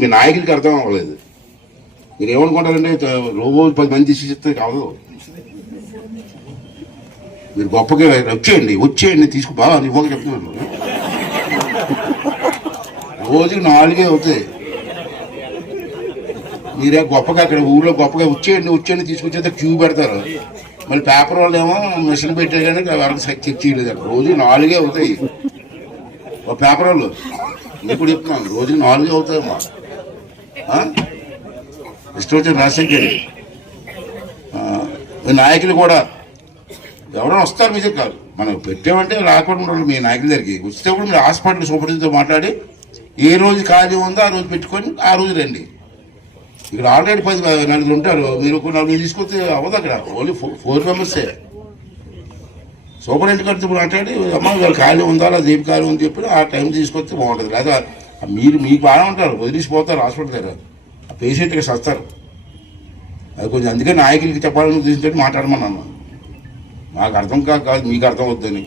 మీ నాయకుడికి అర్థం అవ్వలేదు. మీరు ఏమనుకుంటారంటే రోజు పది మంది తీసుకొస్తే కాదు. మీరు గొప్పగా వచ్చేయండి వచ్చేయండి తీసుకు బాగా ఇవ్వక చెప్తున్నాను. రోజుకి నాలుగే అవుతాయి. మీరే గొప్పగా అక్కడ ఊళ్ళో గొప్పగా వచ్చేయండి వచ్చేయండి తీసుకొచ్చేస్తే క్యూ పెడతారు. మళ్ళీ పేపర్ వాళ్ళు ఏమో మిషన్ పెట్టారు కానీ వరకు చెక్ చేయలేదు అక్కడ రోజు నాలుగే అవుతాయి. ఒక పేపర్ వాళ్ళు ఇప్పుడు చెప్తున్నాను రోజుకి నాలుగే అవుతాయమ్మా. ఆ? ఇష్టం వచ్చిన రాజశేఖర్. నాయకులు కూడా ఎవరైనా వస్తారు మీ దగ్గర కాదు మనం పెట్టామంటే రాకుండా ఉండాలి మీ నాయకుల దగ్గరికి. వచ్చేటప్పుడు మీరు హాస్పిటల్ సూపరింటెండెంట్తో మాట్లాడి ఏ రోజు ఖాళీ ఉందో ఆ రోజు పెట్టుకొని ఆ రోజు రండి. ఇక్కడ ఆల్రెడీ పది నలుగురు ఉంటారు. మీరు ఒక నలుగురు తీసుకొస్తే అవ్వదు అక్కడ. Only four మెంబర్సే. సూపరింటెండెంట్ గారితో మాట్లాడి అమ్మ వాళ్ళు ఖాళీ ఉందా లేదా ఏం ఖాళీ ఉంది చెప్పి ఆ టైం తీసుకొస్తే బాగుంటుంది. లేదా మీరు మీకు బాగానే ఉంటారు. వదిలేసిపోతారు హాస్పిటల్ దగ్గర. ఆ పేషెంట్ సస్తారు. అది కొంచెం అందుకే నాయకులకి చెప్పాలని ఉద్దేశించి మాట్లాడమన్నాను. నాకు అర్థం కాదు మీకు అర్థం అవుద్దని.